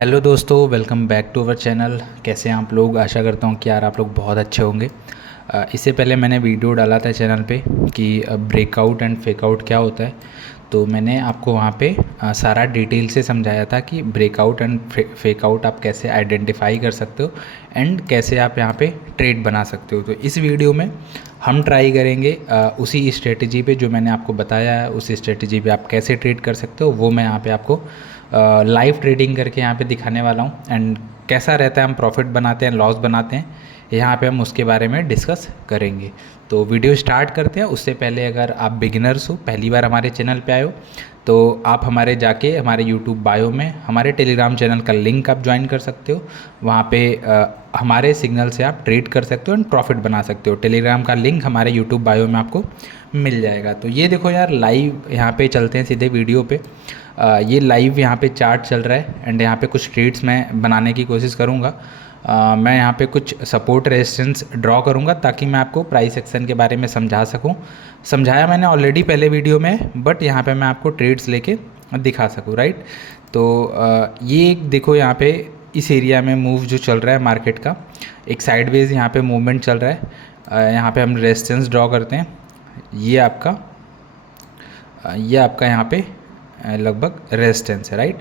Hello दोस्तों, welcome back to our channel. कैसे हैं आप लोग? आशा करता हूँ कि यार आप लोग बहुत अच्छे होंगे। इससे पहले मैंने वीडियो डाला था चैनल पे कि ब्रेकआउट एंड फेकआउट क्या होता है। तो मैंने आपको वहाँ पे सारा डिटेल से समझाया था कि ब्रेकआउट एंड फेकआउट आप कैसे आइडेंटिफाई कर सकते हो एंड कैसे आप यहाँ पे ट्रेड बना सकते हो। तो इस वीडियो में हम ट्राई करेंगे उसी स्ट्रेटजी पे जो मैंने आपको बताया है, उस स्ट्रेटजी पे आप कैसे ट्रेड कर सकते हो वो मैं यहाँ पे आपको लाइव ट्रेडिंग करके यहाँ पे दिखाने वाला हूँ। एंड कैसा रहता है, हम प्रॉफिट बनाते हैं, लॉस बनाते हैं, यहाँ पे हम उसके बारे में डिस्कस करेंगे। तो वीडियो स्टार्ट करते हैं। उससे पहले अगर आप बिगिनर्स हो, पहली बार हमारे चैनल पे आए हो, तो आप हमारे जाके हमारे यूट्यूब बायो में हमारे टेलीग्राम चैनल का लिंक आप ज्वाइन कर सकते हो। वहाँ पे हमारे सिग्नल से आप ट्रेड कर सकते हो एंड प्रॉफिट बना सकते हो। टेलीग्राम का लिंक हमारे यूट्यूब बायो में आपको मिल जाएगा। तो ये देखो यार, लाइव यहाँ पे चलते हैं सीधे वीडियो पे। ये लाइव यहाँ पे चार्ट चल रहा है एंड यहाँ पे कुछ ट्रेड्स मैं बनाने की कोशिश करूँगा। मैं यहाँ पे कुछ सपोर्ट रेजिस्टेंस ड्रॉ करूँगा ताकि मैं आपको प्राइस एक्शन के बारे में समझा सकूँ। समझाया मैंने ऑलरेडी पहले वीडियो में, बट यहाँ पे मैं आपको ट्रेड्स लेके दिखा सकूँ, राइट। तो ये देखो यहाँ पे इस एरिया में मूव जो चल रहा है मार्केट का, एक साइडवेज यहाँ पे मूवमेंट चल रहा है। यहाँ पे हम रेजिस्टेंस ड्रॉ करते हैं। ये आपका यहाँ पे लगभग रेजिस्टेंस है, राइट।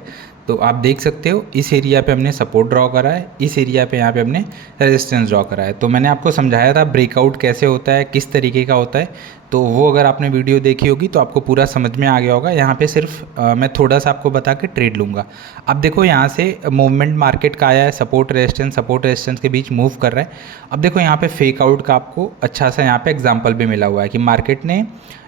तो आप देख सकते हो इस एरिया पे हमने सपोर्ट ड्रॉ करा है, इस एरिया पे यहाँ पे हमने रेजिस्टेंस ड्रॉ करा है। तो मैंने आपको समझाया था ब्रेकआउट कैसे होता है, किस तरीके का होता है। तो वो अगर आपने वीडियो देखी होगी तो आपको पूरा समझ में आ गया होगा। यहाँ पे सिर्फ मैं थोड़ा सा आपको बता के ट्रेड लूँगा। अब देखो यहाँ से मूवमेंट मार्केट का आया है, सपोर्ट रेजिस्टेंस के बीच मूव कर रहा है। अब देखो यहाँ पे फेक आउट का आपको अच्छा सा यहाँ पे एग्जाम्पल भी मिला हुआ है कि मार्केट ने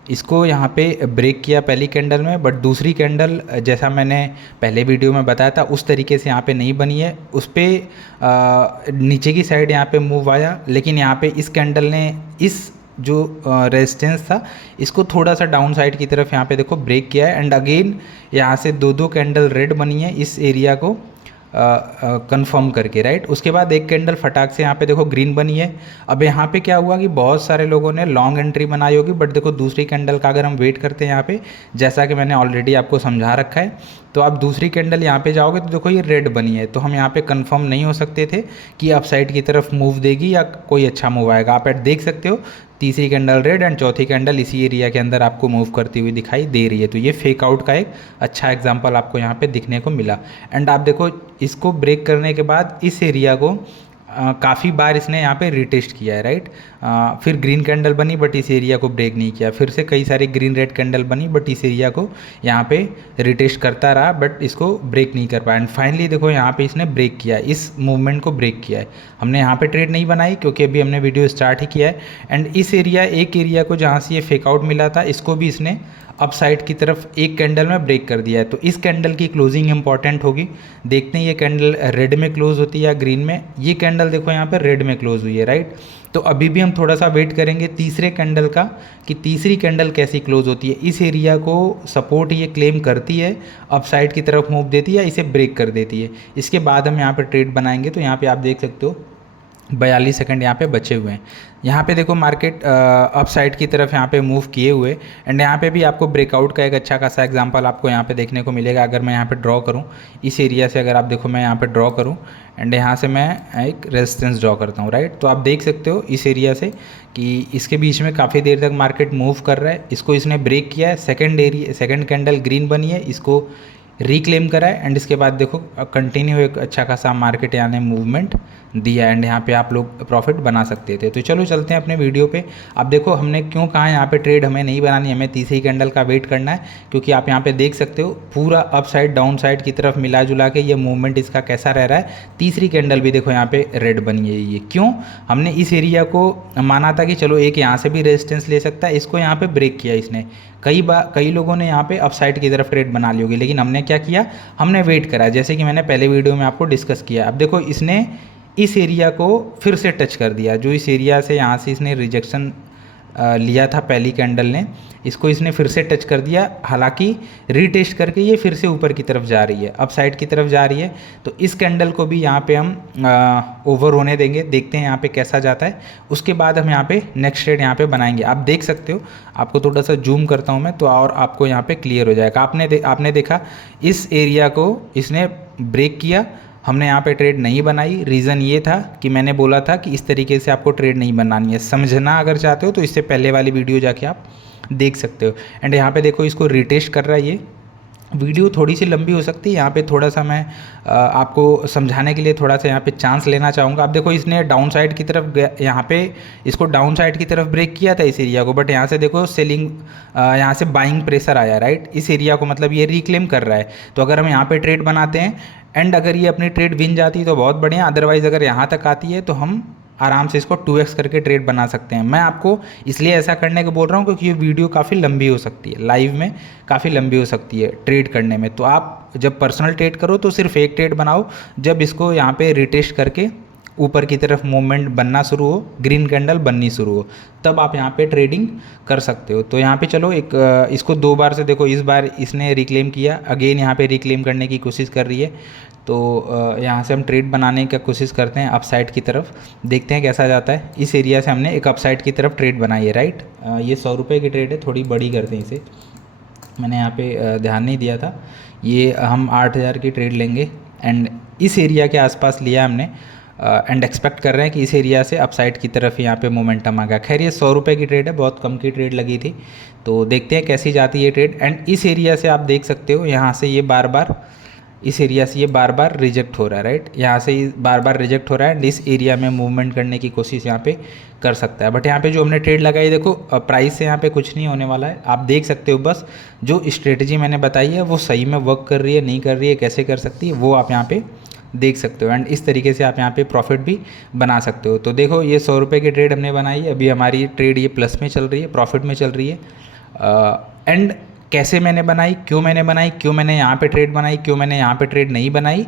इसको यहाँ पे ब्रेक किया पहली कैंडल में, बट दूसरी कैंडल जैसा मैंने पहले वीडियो में बताया था उस तरीके से यहाँ पे नहीं बनी है। उस पर नीचे की साइड यहाँ पे मूव आया, लेकिन यहाँ पे इस कैंडल ने इस जो रेजिस्टेंस था इसको थोड़ा सा डाउन साइड की तरफ यहाँ पे देखो ब्रेक किया है। एंड अगेन यहाँ से दो दो कैंडल रेड बनी है इस एरिया को कंफर्म करके, राइट। उसके बाद एक कैंडल फटाक से यहाँ पे देखो ग्रीन बनी है। अब यहाँ पे क्या हुआ कि बहुत सारे लोगों ने लॉन्ग एंट्री बनाई होगी, बट देखो दूसरी कैंडल का अगर हम वेट करते हैं यहाँ पे, जैसा कि मैंने ऑलरेडी आपको समझा रखा है, तो आप दूसरी कैंडल यहाँ पे जाओगे तो देखो ये रेड बनी है। तो हम यहाँ पे कंफर्म नहीं हो सकते थे कि अपसाइड की तरफ मूव देगी या कोई अच्छा मूव आएगा। आप देख सकते हो तीसरी कैंडल रेड एंड चौथी कैंडल इसी एरिया के अंदर आपको मूव करती हुई दिखाई दे रही है। तो ये फेक आउट का एक अच्छा एग्जांपल आपको यहाँ पे दिखने को मिला। एंड आप देखो इसको ब्रेक करने के बाद इस एरिया को काफ़ी बार इसने यहाँ पे रिटेस्ट किया है, राइट। फिर ग्रीन कैंडल बनी बट इस एरिया को ब्रेक नहीं किया, फिर से कई सारी ग्रीन रेड कैंडल बनी बट इस एरिया को यहाँ पे रिटेस्ट करता रहा बट इसको ब्रेक नहीं कर पाया। एंड फाइनली देखो यहाँ पे इसने ब्रेक किया, इस मूवमेंट को ब्रेक किया है। हमने यहाँ पे ट्रेड नहीं बनाई क्योंकि अभी हमने वीडियो स्टार्ट ही किया है। एंड इस एक एरिया को जहाँ से ये फेकआउट मिला था इसको भी इसने अप साइड की तरफ एक कैंडल में ब्रेक कर दिया है। तो इस कैंडल की क्लोजिंग इंपॉर्टेंट होगी। देखते हैं ये कैंडल रेड में क्लोज होती है या ग्रीन में। ये कैंडल देखो यहाँ पर रेड में क्लोज हुई है, राइट। तो अभी भी हम थोड़ा सा वेट करेंगे तीसरे कैंडल का कि तीसरी कैंडल कैसी क्लोज होती है। इस एरिया को सपोर्ट ये क्लेम करती है, अप साइड की तरफ मूव देती है या इसे ब्रेक कर देती है। इसके बाद हम यहाँ पर ट्रेड बनाएंगे। तो यहाँ पर आप देख सकते हो 42 सेकंड यहाँ पे बचे हुए हैं। यहाँ पे देखो मार्केट अप साइड की तरफ यहाँ पे मूव किए हुए एंड यहाँ पे भी आपको ब्रेकआउट का एक अच्छा खासा एग्जांपल आपको यहाँ पे देखने को मिलेगा। अगर मैं यहाँ पे ड्रॉ करूँ इस एरिया से, अगर आप देखो मैं यहाँ पे ड्रॉ करूँ एंड यहाँ से मैं एक रेजिस्टेंस ड्रॉ करता हूँ, राइट। तो आप देख सकते हो इस एरिया से कि इसके बीच में काफ़ी देर तक मार्केट मूव कर रहा है। इसको इसने ब्रेक किया है, सेकेंड कैंडल ग्रीन बनी है, इसको रिक्लेम करा है एंड इसके बाद देखो कंटिन्यू एक अच्छा खासा मार्केट यानी मूवमेंट दिया एंड यहाँ पे आप लोग प्रॉफिट बना सकते थे। तो चलो चलते हैं अपने वीडियो पे। अब देखो हमने क्यों कहा यहाँ पे ट्रेड हमें नहीं बनानी, हमें तीसरी कैंडल का वेट करना है, क्योंकि आप यहाँ पे देख सकते हो पूरा अप साइड डाउन साइड की तरफ मिला जुला के ये मूवमेंट इसका कैसा रह रहा है। तीसरी कैंडल भी देखो यहाँ पे रेड बनी है। ये क्यों? हमने इस एरिया को माना था कि चलो एक यहाँ से भी रेजिस्टेंस ले सकता है, इसको यहाँ पे ब्रेक किया इसने। कई लोगों ने यहाँ पे अपसाइड की तरफ ट्रेड बना ली होगी, लेकिन हमने क्या किया, हमने वेट करा, जैसे कि मैंने पहले वीडियो में आपको डिस्कस किया। अब देखो इसने इस एरिया को फिर से टच कर दिया, जो इस एरिया से यहाँ से इसने रिजेक्शन लिया था पहली कैंडल ने, इसको इसने फिर से टच कर दिया, हालांकि रीटेस्ट करके ये फिर से ऊपर की तरफ जा रही है, अप साइड की तरफ जा रही है। तो इस कैंडल को भी यहाँ पे हम ओवर होने देंगे, देखते हैं यहाँ पे कैसा जाता है, उसके बाद हम यहाँ पे नेक्स्ट ट्रेड यहाँ पे बनाएंगे। आप देख सकते हो, आपको थोड़ा सा जूम करता हूँ मैं तो और आपको यहाँ पे क्लियर हो जाएगा। आपने देखा इस एरिया को इसने ब्रेक किया, हमने यहाँ पे ट्रेड नहीं बनाई। रीज़न ये था कि मैंने बोला था कि इस तरीके से आपको ट्रेड नहीं बनानी है। समझना अगर चाहते हो तो इससे पहले वाली वीडियो जाके आप देख सकते हो। एंड यहाँ पे देखो इसको रिटेस्ट कर रहा है। ये वीडियो थोड़ी सी लंबी हो सकती है, यहाँ पे थोड़ा सा मैं आपको समझाने के लिए थोड़ा सा यहाँ पे चांस लेना चाहूँगा। अब देखो इसने डाउन साइड की तरफ यहाँ पे इसको डाउन साइड की तरफ ब्रेक किया था इस एरिया को, बट यहाँ से देखो सेलिंग यहाँ से बाइंग प्रेशर आया, राइट। इस एरिया को मतलब ये रिक्लेम कर रहा है। तो अगर हम यहाँ पे ट्रेड बनाते हैं एंड अगर ये अपनी ट्रेड विन जाती है तो बहुत बढ़िया, अदरवाइज़ अगर यहाँ तक आती है तो हम आराम से इसको 2x करके ट्रेड बना सकते हैं। मैं आपको इसलिए ऐसा करने को बोल रहा हूँ क्योंकि ये वीडियो काफ़ी लंबी हो सकती है, लाइव में काफ़ी लंबी हो सकती है ट्रेड करने में। तो आप जब पर्सनल ट्रेड करो तो सिर्फ एक ट्रेड बनाओ, जब इसको यहाँ पे रिटेस्ट करके ऊपर की तरफ मूवमेंट बनना शुरू हो, ग्रीन कैंडल बननी शुरू हो, तब आप यहाँ पे ट्रेडिंग कर सकते हो। तो यहाँ पे चलो एक इसको 2 बार से देखो, इस बार इसने रिक्लेम किया, अगेन यहाँ पे रिक्लेम करने की कोशिश कर रही है। तो यहाँ से हम ट्रेड बनाने की कोशिश करते हैं अपसाइड की तरफ, देखते हैं कैसा जाता है। इस एरिया से हमने एक अपसाइड की तरफ ट्रेड बनाई है, राइट। ये 100 रुपये की ट्रेड है, थोड़ी बड़ी करते हैं इसे, मैंने यहाँ पे ध्यान नहीं दिया था। ये हम 8000 की ट्रेड लेंगे एंड इस एरिया के आसपास लिया हमने एंड एक्सपेक्ट कर रहे हैं कि इस एरिया से अपसाइड की तरफ यहाँ पे मोमेंटम आ गया। खैर ये 100 रुपये की ट्रेड है, बहुत कम की ट्रेड लगी थी, तो देखते हैं कैसी जाती है ट्रेड। एंड इस एरिया से आप देख सकते हो यहाँ से ये बार बार इस एरिया से ये बार बार रिजेक्ट हो रहा है, राइट। यहाँ से बार बार रिजेक्ट हो रहा है एंड इस एरिया में मूवमेंट करने की कोशिश यहाँ पे कर सकता है। बट यहाँ पे जो हमने ट्रेड लगाई, देखो प्राइस से यहाँ पे कुछ नहीं होने वाला है, आप देख सकते हो। बस जो स्ट्रेटजी मैंने बताई है वो सही में वर्क कर रही है नहीं कर रही है, कैसे कर सकती है, वो आप यहाँ पे देख सकते हो। एंड इस तरीके से आप यहाँ पे प्रॉफिट भी बना सकते हो। तो देखो ये 100 रुपये की ट्रेड हमने बनाई है, अभी हमारी ट्रेड ये प्लस में चल रही है, प्रॉफिट में चल रही है। एंड कैसे मैंने बनाई, क्यों मैंने यहाँ पे ट्रेड बनाई, क्यों मैंने यहाँ पे ट्रेड नहीं बनाई,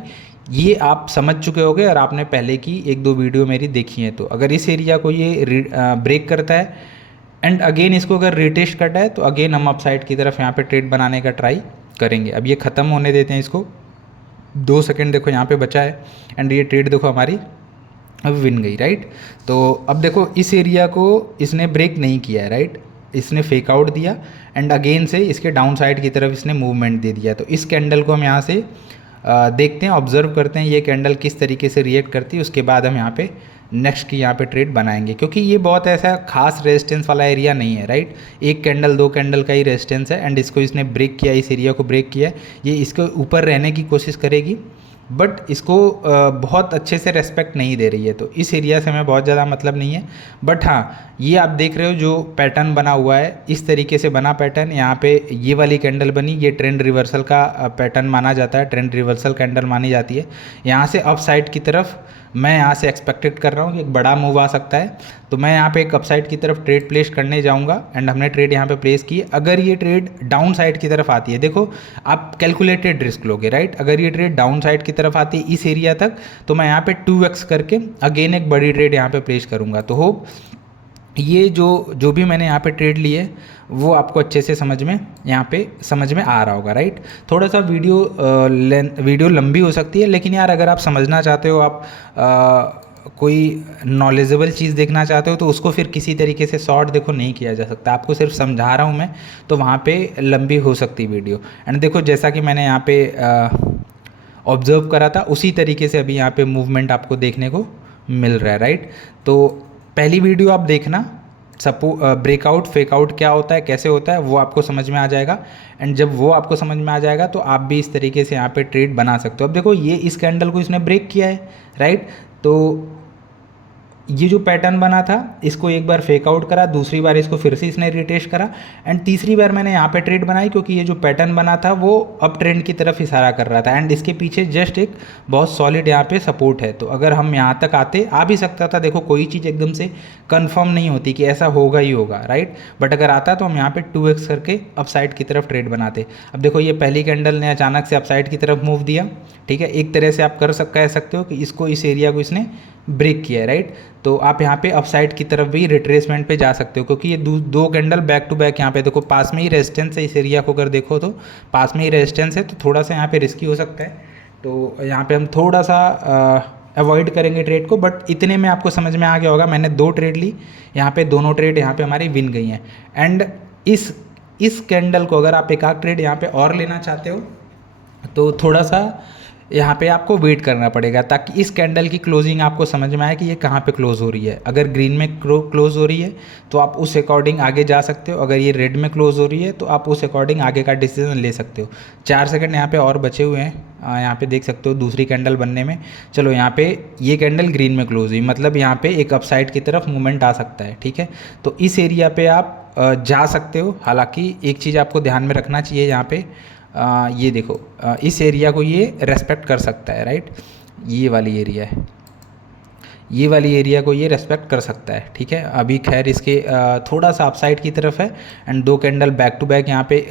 ये आप समझ चुके होगे और आपने पहले की 1-2 वीडियो मेरी देखी है। तो अगर इस एरिया को ये ब्रेक करता है एंड अगेन इसको अगर रिटेस्ट करता है तो अगेन हम अपसाइड की तरफ यहाँ पे ट्रेड बनाने का ट्राई करेंगे। अब ये ख़त्म होने देते हैं इसको, 2 सेकेंड देखो यहाँ पे बचा है एंड ये ट्रेड देखो हमारी अब विन गई, राइट। तो अब देखो इस एरिया को इसने ब्रेक नहीं किया है, राइट, इसने फेक आउट दिया एंड अगेन से इसके डाउन साइड की तरफ इसने मूवमेंट दे दिया। तो इस कैंडल को हम यहाँ से देखते हैं, ऑब्जर्व करते हैं ये कैंडल किस तरीके से रिएक्ट करती है, उसके बाद हम यहाँ पे नेक्स्ट की यहाँ पे ट्रेड बनाएंगे। क्योंकि ये बहुत ऐसा खास रेजिस्टेंस वाला एरिया नहीं है, राइट। 1 कैंडल 2 कैंडल का ही रेजिस्टेंस है एंड इसको इसने ब्रेक किया, इस एरिया को ब्रेक किया, ये इसके ऊपर रहने की कोशिश करेगी बट इसको बहुत अच्छे से रेस्पेक्ट नहीं दे रही है। तो इस एरिया से हमें बहुत ज़्यादा मतलब नहीं है। बट हाँ, ये आप देख रहे हो जो पैटर्न बना हुआ है, इस तरीके से बना पैटर्न, यहाँ पे ये वाली कैंडल बनी, ये ट्रेंड रिवर्सल का पैटर्न माना जाता है, ट्रेंड रिवर्सल कैंडल मानी जाती है। यहाँ से अप साइड की तरफ मैं यहाँ से एक्सपेक्टेड कर रहा हूँ कि एक बड़ा मूव आ सकता है, तो मैं यहाँ पे एक अपसाइड की तरफ ट्रेड प्लेस करने जाऊँगा एंड हमने ट्रेड यहाँ पे प्लेस की। अगर ये ट्रेड डाउन साइड की तरफ आती है, देखो आप कैलकुलेटेड रिस्क लोगे, राइट। अगर ये ट्रेड डाउन साइड की तरफ आती है इस एरिया तक, तो मैं यहाँ पे 2x करके अगेन एक बड़ी ट्रेड यहाँ पे प्लेस करूँगा। तो होप ये जो भी मैंने यहाँ पे ट्रेड लिए वो आपको अच्छे से समझ में यहाँ पे समझ में आ रहा होगा, राइट। थोड़ा सा वीडियो लंबी हो सकती है, लेकिन यार अगर आप समझना चाहते हो, आप कोई नॉलेजेबल चीज़ देखना चाहते हो तो उसको फिर किसी तरीके से शॉर्ट देखो नहीं किया जा सकता। आपको सिर्फ समझा रहा हूँ मैं, तो वहाँ पे लंबी हो सकती वीडियो। एंड देखो जैसा कि मैंने यहाँ पे ऑब्जर्व करा था उसी तरीके से अभी यहाँ पे मूवमेंट आपको देखने को मिल रहा है, राइट। तो पहली वीडियो आप देखना, ब्रेकआउट फेकआउट क्या होता है, कैसे होता है, वो आपको समझ में आ जाएगा। एंड जब वो आपको समझ में आ जाएगा तो आप भी इस तरीके से यहाँ पे ट्रेड बना सकते हो। अब देखो ये इस कैंडल को इसने ब्रेक किया है, राइट। तो ये जो पैटर्न बना था इसको एक बार फेक आउट करा, दूसरी बार इसको फिर से इसने रिटेस्ट करा एंड तीसरी बार मैंने यहाँ पे ट्रेड बनाई, क्योंकि ये जो पैटर्न बना था वो अप ट्रेंड की तरफ इशारा कर रहा था एंड इसके पीछे जस्ट एक बहुत सॉलिड यहाँ पे सपोर्ट है। तो अगर हम यहाँ तक आते, आ भी सकता था, देखो कोई चीज़ एकदम से कंफर्म नहीं होती कि ऐसा होगा ही होगा, राइट। बट अगर आता तो हम यहाँ पे 2x करके अपसाइड की तरफ ट्रेड बनाते। अब देखो ये पहली कैंडल ने अचानक से अपसाइड की तरफ मूव दिया, ठीक है। एक तरह से आप कह सकते हो कि इसको, इस एरिया को इसने ब्रेक किया है, राइट। तो आप यहाँ पे अपसाइड की तरफ भी रिट्रेसमेंट पे जा सकते हो, क्योंकि ये दो कैंडल बैक टू बैक यहाँ पे देखो पास में ही रेजिस्टेंस है। इस एरिया को अगर देखो तो पास में ही रेजिस्टेंस है, तो थोड़ा सा यहाँ पे रिस्की हो सकता है। तो यहाँ पे हम थोड़ा सा अवॉइड करेंगे ट्रेड को, बट इतने में आपको समझ में आ गया होगा। मैंने 2 ट्रेड ली यहाँ पे, दोनों ट्रेड यहाँ पे हमारी विन गई हैं। एंड इस कैंडल को अगर आप एक आध ट्रेड यहाँ पे और लेना चाहते हो तो थोड़ा सा यहाँ पे आपको वेट करना पड़ेगा, ताकि इस कैंडल की क्लोजिंग आपको समझ में आए कि ये कहाँ पे क्लोज हो रही है। अगर ग्रीन में क्लोज हो रही है तो आप उस अकॉर्डिंग आगे जा सकते हो, अगर ये रेड में क्लोज हो रही है तो आप उस अकॉर्डिंग आगे का डिसीजन ले सकते हो। 4 सेकंड यहाँ पे और बचे हुए हैं, यहाँ पे देख सकते हो दूसरी कैंडल बनने में। चलो यहाँ पे ये कैंडल ग्रीन में क्लोज हुई, मतलब यहाँ पे एक अपसाइड की तरफ मूवमेंट आ सकता है, ठीक है। तो इस एरिया पे आप जा सकते हो। हालांकि एक चीज़ आपको ध्यान में रखना चाहिए यहाँ पे, ये देखो इस एरिया को ये रेस्पेक्ट कर सकता है, राइट। ये वाली एरिया है, ये वाली एरिया को ये रेस्पेक्ट कर सकता है, ठीक है। अभी खैर इसके थोड़ा सा अपसाइड की तरफ है। And 2 candle back to back यहाँ पे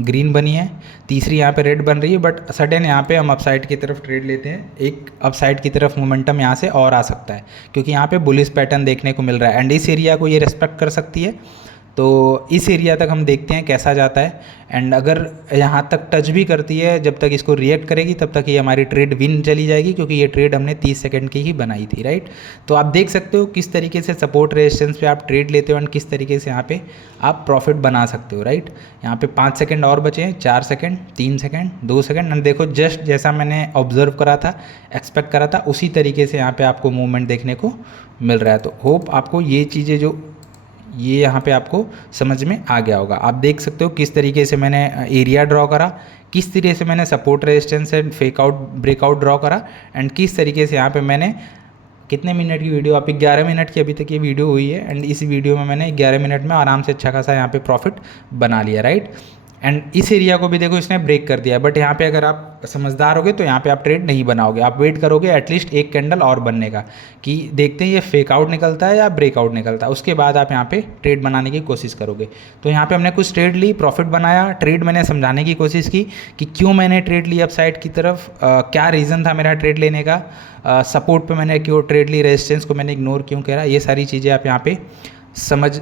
ग्रीन बनी है, तीसरी यहाँ पे रेड बन रही है, बट सडन यहाँ पे हम अपसाइड की तरफ ट्रेड लेते हैं। एक अपसाइड की तरफ मोमेंटम यहाँ से और आ सकता है, क्योंकि यहाँ पे बुलिश पैटर्न देखने को मिल रहा है। एंड इस एरिया को ये रेस्पेक्ट कर सकती है, तो इस एरिया तक हम देखते हैं कैसा जाता है। एंड अगर यहाँ तक टच भी करती है, जब तक इसको रिएक्ट करेगी तब तक ये हमारी ट्रेड विन चली जाएगी, क्योंकि ये ट्रेड हमने 30 सेकंड की ही बनाई थी, राइट। तो आप देख सकते हो किस तरीके से सपोर्ट रेजिस्टेंस पे आप ट्रेड लेते हो एंड किस तरीके से यहाँ पे आप प्रॉफिट बना सकते हो, राइट। यहाँ पे 5 सेकंड और बचे हैं, 4 सेकंड, 3 सेकंड, 2 सेकंड। एंड देखो जस्ट जैसा मैंने ऑब्जर्व करा था, एक्सपेक्ट करा था, उसी तरीके से यहाँ पे आपको मूवमेंट देखने को मिल रहा है। तो होप आपको ये चीज़ें जो ये यहाँ पे आपको समझ में आ गया होगा। आप देख सकते हो किस तरीके से मैंने एरिया ड्रॉ करा, किस तरीके से मैंने support resistance and fakeout breakout draw करा, एंड किस तरीके से यहाँ पे मैंने कितने मिनट की वीडियो, आप 11 मिनट की अभी तक ये वीडियो हुई है। एंड इस वीडियो में मैंने 11 मिनट में आराम से अच्छा खासा यहाँ पे प्रॉफिट बना लिया, राइट। एंड इस एरिया को भी देखो इसने ब्रेक कर दिया है, बट यहाँ पे अगर आप समझदार होगे तो यहाँ पे आप ट्रेड नहीं बनाओगे, आप वेट करोगे एटलीस्ट एक कैंडल और बनने का, कि देखते हैं ये फेक आउट निकलता है या ब्रेकआउट निकलता है, उसके बाद आप यहाँ पे ट्रेड बनाने की कोशिश करोगे। तो यहाँ पे हमने कुछ ट्रेड ली, प्रॉफिट बनाया। ट्रेड मैंने समझाने की कोशिश की कि क्यों मैंने ट्रेड ली अपसाइड की तरफ, क्या रीज़न था मेरा ट्रेड लेने का, सपोर्ट पे मैंने क्यों ट्रेड ली, रेजिस्टेंस को मैंने इग्नोर क्यों करा, ये सारी चीज़ें आप यहाँ पे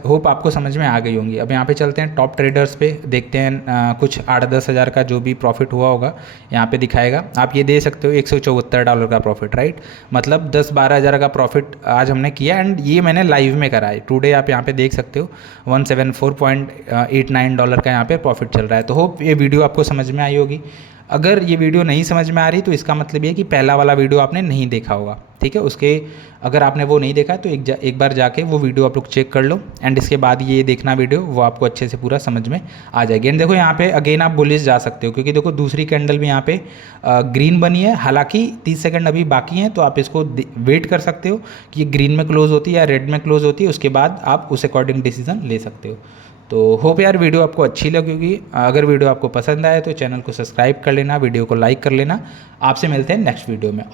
होप आपको समझ में आ गई होंगी। अब यहाँ पे चलते हैं टॉप ट्रेडर्स पे, देखते हैं कुछ 8-10 हज़ार का जो भी प्रॉफिट हुआ होगा यहाँ पे दिखाएगा। आप ये दे सकते हो $174 का प्रॉफिट, राइट। मतलब 10-12 हज़ार का प्रॉफिट आज हमने किया, एंड ये मैंने लाइव में करा है। टुडे आप यहाँ पे देख सकते हो $174.89 का यहाँ पे प्रॉफिट चल रहा है। तो होप ये वीडियो आपको समझ में आई होगी। अगर ये वीडियो नहीं समझ में आ रही तो इसका मतलब ये कि पहला वाला वीडियो आपने नहीं देखा होगा, ठीक है। उसके अगर आपने वो नहीं देखा तो एक बार जाके वो वीडियो आप लोग चेक कर लो, एंड इसके बाद ये देखना वीडियो, वो आपको अच्छे से पूरा समझ में आ जाएगी। एंड देखो यहाँ पे अगेन आप बुलिश जा सकते हो, क्योंकि देखो दूसरी कैंडल भी यहाँ पे ग्रीन बनी है। हालांकि 30 सेकंड अभी बाकी हैं, तो आप इसको वेट कर सकते हो कि ये ग्रीन में क्लोज होती है या रेड में क्लोज होती है, उसके बाद आप उस अकॉर्डिंग डिसीजन ले सकते हो। तो होप यार वीडियो आपको अच्छी लगेगी। अगर वीडियो आपको पसंद आए तो चैनल को सब्सक्राइब कर लेना, वीडियो को लाइक कर लेना। आपसे मिलते हैं नेक्स्ट वीडियो में।